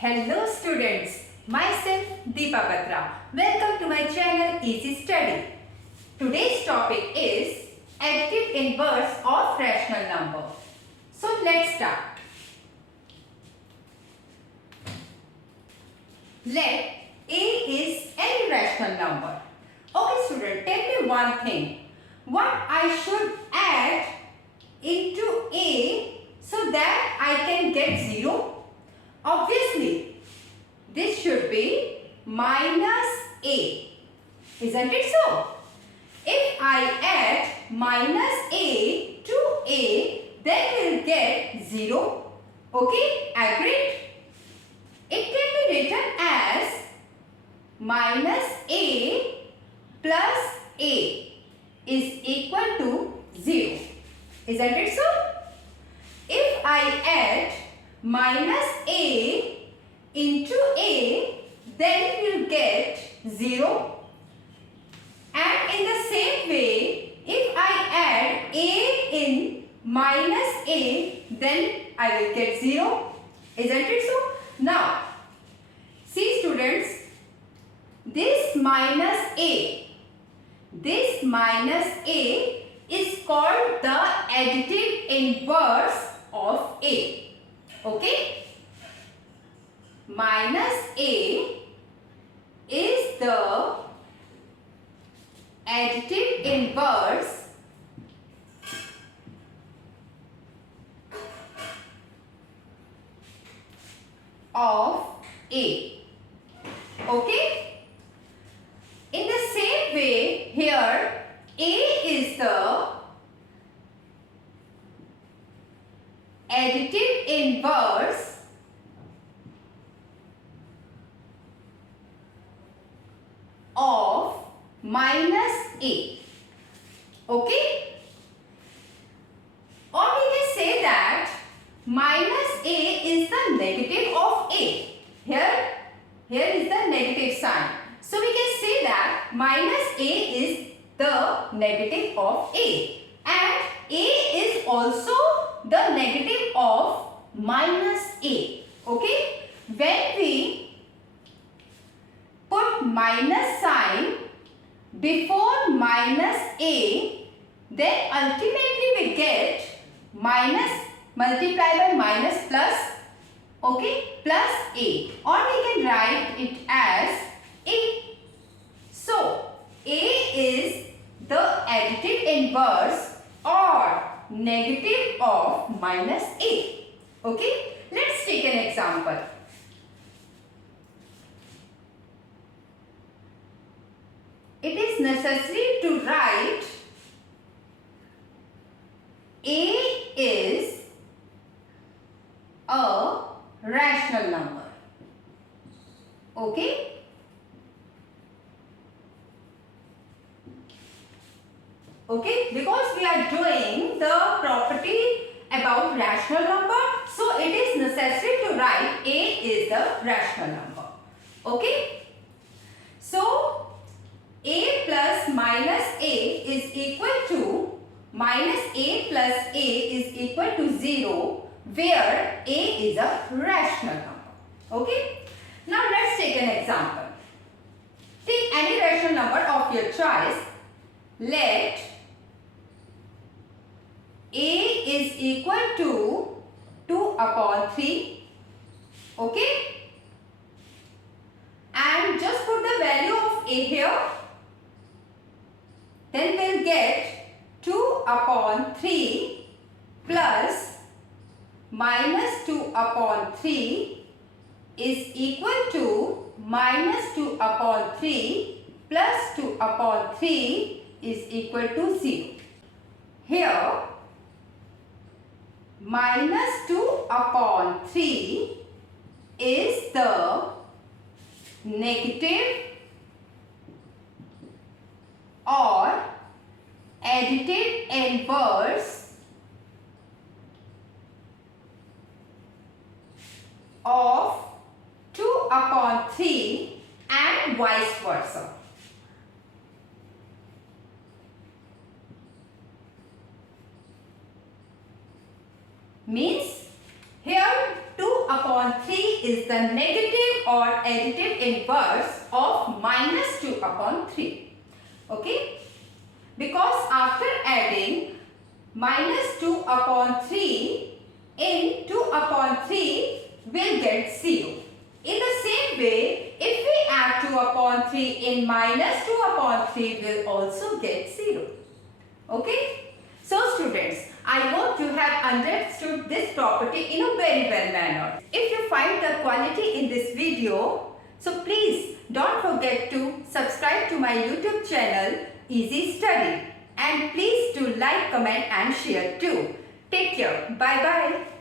Hello students, myself Deepa Batra. Welcome to my channel Easy Study. Today's topic is additive inverse of rational number. So let's start. Let A is any rational number. Okay student, tell me one thing. What I should add into A so that I can get 0? Obviously, this should be minus A. Isn't it so? If I add minus A to A, then we'll get 0. Okay, agreed? It can be written as minus A plus A is equal to 0. Isn't it so? If I add minus A into A, then we'll get 0. And in the same way, if I add A in minus A, then I will get 0. Isn't it so? Now, see students, this minus A is called the additive inverse of A. Okay? Minus A is the additive inverse of A. Okay? In the same way, here A is the additive inverse of minus A. Okay? Or we can say that minus A is the negative of A. Here is the negative sign. So we can say that minus A is the negative of A. And A is also the negative of minus A. Okay? When we put minus sign before minus A, then ultimately we get minus multiplied by minus plus, okay, plus A. Or we can write it as A. So, A is the additive inverse or negative of minus A. Okay, let's take an example. It is necessary to write A is a rational number. Okay? Okay, because we are doing the property about rational number, so it is necessary to write A is the rational number. Okay? So, A plus minus A is equal to minus A plus A is equal to 0, where A is a rational number. Okay? Now let's take an example. Take any rational number of your choice. Let A is equal to 2 upon 3. Okay? And just put the value of A here. Then we'll get 2 upon 3 plus minus 2 upon 3 is equal to minus 2 upon 3 plus 2 upon 3 is equal to 0. Here, minus 2 upon 3 is the negative or additive inverse of 2 upon 3 and vice versa. Means here 2 upon 3 is the negative or additive inverse of minus 2 upon 3. Okay? Because after adding minus 2 upon 3 in 2 upon 3 will get 0. In the same way, if we add 2 upon 3 in minus 2 upon 3 will also get 0. Okay? So students, I hope you have understood this property in a very well manner. If you find the quality in this video, so please don't forget to subscribe to my YouTube channel Easy Study, and please do like, comment and share too. Take care. Bye bye.